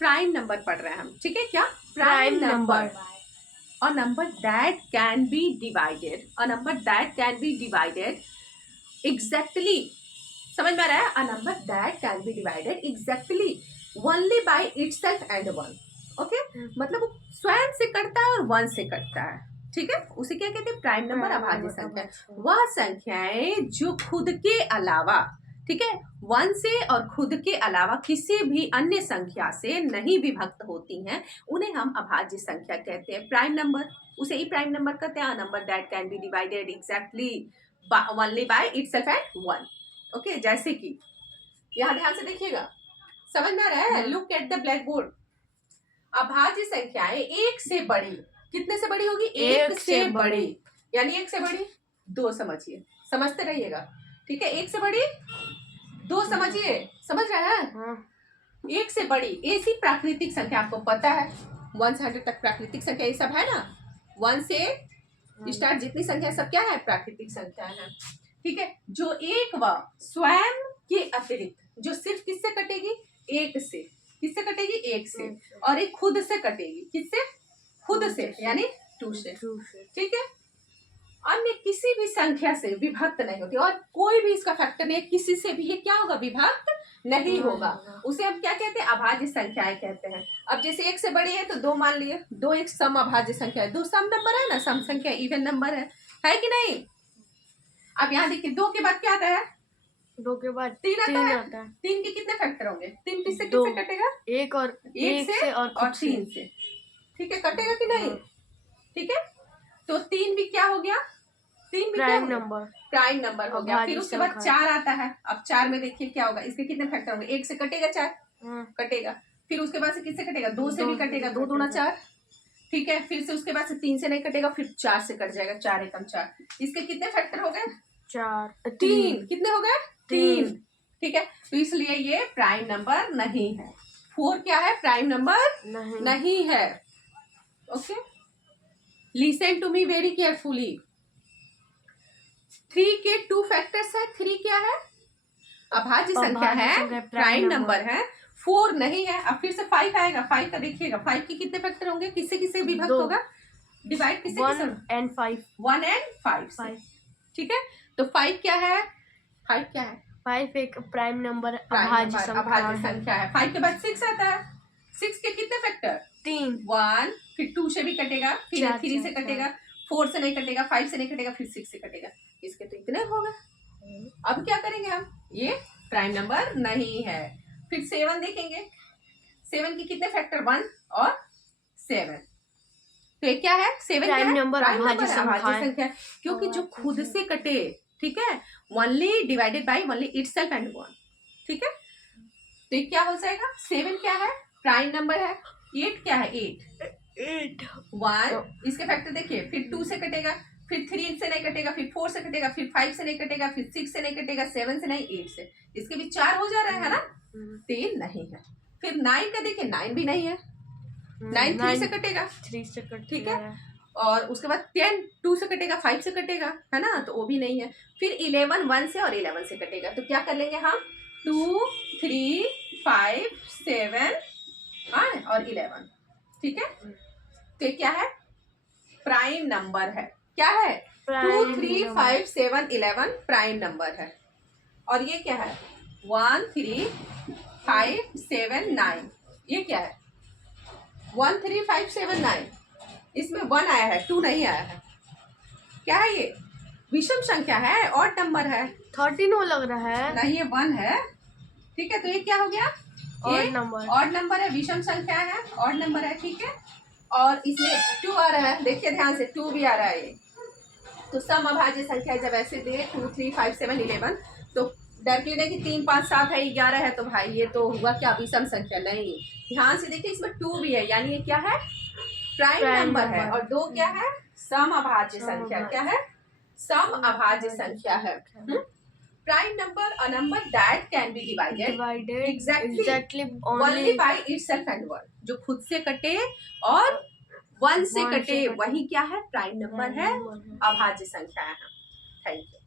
Prime number पढ़ रहे हैं हम, ठीक है। क्या prime number. A number that can be divided, a number that can be divided exactly, समझ में आ रहा है? A number that can be divided exactly only by itself and one, okay मतलब वो स्वयं से कटता है और वन से कटता है, ठीक है। उसे क्या कहते हैं? प्राइम नंबर, अभाज्य संख्या। वह संख्याएं जो खुद के अलावा, ठीक है, वन से और खुद के अलावा किसी भी अन्य संख्या से नहीं विभक्त होती हैं, उन्हें हम अभाज्य संख्या कहते हैं। प्राइम नंबर, उसे ही प्राइम नंबर कहते हैं। Number that can be divided exactly only by itself and one, okay. जैसे कि यहाँ ध्यान से देखिएगा, समझ में आ रहा है? Look at the black board. अभाज्य संख्याएं एक से बड़ी, कितने से बड़ी होगी? एक से बड़ी, यानी एक से बड़ी दो, समझिए, समझते रहिएगा, ठीक है। एक से बड़ी दो, समझिए, समझ रहे हैं? एक से बड़ी ऐसी प्राकृतिक संख्या, आपको पता है 1 से 100 तक प्राकृतिक संख्या ये सब है ना। 1 से स्टार्ट जितनी संख्या सब क्या है? प्राकृतिक संख्या है, ठीक है। जो एक व स्वयं के अतिरिक्त, जो सिर्फ किससे कटेगी? एक से। किससे कटेगी? एक से। और एक खुद से कटेगी, किससे? खुद से, यानी 2 से, ठीक है। अन्य किसी भी संख्या से विभक्त नहीं होती, और कोई भी इसका फैक्टर नहीं, किसी से भी ये क्या होगा? विभक्त नहीं होगा। उसे हम क्या कहते हैं? अभाज्य संख्याएं कहते हैं। अब जैसे एक से बड़ी है तो दो मान लिए, दो एक सम अभाज्य संख्या है, दो सम नंबर है ना, सम संख्या इवन नंबर है कि नहीं? अब यहाँ देखिए, दो के बाद क्या आता है? दो के बाद तीन आता है। तीन के कितने फैक्टर होंगे? तीन किससे किससे कटेगा? एक से और तीन से, ठीक है। कटेगा कि नहीं? ठीक है। तो तीन भी क्या हो गया? तीन भी प्राइम नंबर, प्राइम नंबर हो गया। फिर उसके बाद 4 आता है। अब 4 में देखिए क्या होगा? इसके कितने फैक्टर होंगे? एक से कटेगा 4, कटेगा। फिर उसके बाद से किससे कटेगा? दो से भी कटेगा, दो दूना 4, ठीक है। फिर से उसके बाद से 3 से नहीं कटेगा, फिर 4 से कट जाएगा, 4 एकम 4। इसके कितने फैक्टर हो गए? 4, 3, कितने हो गए? 3, ठीक है। तो इसलिए ये प्राइम नंबर नहीं है। 4 क्या है? प्राइम नंबर नहीं है, okay. Listen to me very carefully. 3 के 2 फैक्टर्स है। 3 क्या है? अभाज्य संख्या है, प्राइम नंबर है। 4 नहीं है। अब फिर से 5 आएगा। 5 का देखिएगा, 5 के कितने फैक्टर होंगे? किससे किससे विभक्त होगा? डिवाइड किससे? 1 and 5, 1 and 5, ठीक है। तो 5 क्या है? 5 क्या है? 5 एक प्राइम नंबर, अभाज्य संख्या है। 5 के बाद 6 आता है। 6 के कितने फैक्टर? 3, 1, फिर 2 से भी कटेगा, फिर 3 से कटेगा, 4 से नहीं कटेगा, 5 से नहीं कटेगा, फिर 6 से कटेगा। इसके तो इतने हो गए। अब क्या करेंगे हम? ये प्राइम नंबर नहीं है। फिर 7 देखेंगे। 7 के कितने फैक्टर? 1 और 7। तो ये क्या है? 7 प्राइम नंबर, अभाज्य संख्या, क्योंकि जो खुद से कटे, ठीक है, only divided by only itself and one, ठीक है। तो ये क्या हो जाएगा? 7 क्या है? प्राइम नंबर है। 8 क्या है? 8 1, इसके फैक्टर देखिए, फिर 2 से कटेगा, फिर 3 से नहीं कटेगा, फिर 4 से कटेगा, फिर 5 से नहीं कटेगा, फिर 6 से नहीं कटेगा, 7 से नहीं, 8 से। इसके भी 4 हो जा रहा है ना। 3 नहीं है। फिर 9 का देखिए, 9 भी नहीं है। 9 3 से कटेगा, 3 से कटेगा, ठीक है। और उसके बाद 10 2 से कटेगा, 5 से कटेगा, है ना, तो वो भी नहीं है। फिर 11 1 से और 11 से कटेगा। तो क्या कर लेंगे हम? 2 3 5 7 और 11, ठीक है। तो क्या है? प्राइम नंबर है। क्या है? 2 3 5 7 11 प्राइम नंबर है। और ये क्या है? 1 3 5 7 9, ये क्या है? 1 3 5 7 9, इसमें 1 आया है, 2 नहीं आया है। क्या है ये? विषम संख्या है, ऑड नंबर है। 13 लग रहा है, नहीं, ये 1 है, ठीक है। तो ये क्या हो गया? ऑड नंबर है, विषम संख्या है, ऑड नंबर है, ठीक है। और इसमें 2 आ रहा है, देखिए ध्यान से, 2 भी आ रहा है ये। तो सम अभाज्य संख्या जब ऐसे दे 2 3 5 7 11, तो डायरेक्टली नहीं कि 3 5 7 है, 11 है, तो भाई ये तो हुआ क्या? विषम संख्या नहीं। ध्यान से देखिए, इसमें 2 भी है, यानी ये क्या है? प्राइम नंबर है। और 2 क्या है? सम अभाज्य संख्या। क्या है? सम अभाज्य संख्या है। Prime number, a number that can be divided exactly only by itself and one, जो खुद से कटे और 1 से कटे, वही क्या है? प्राइम नंबर है, अभाज्य संख्या है। Thank you.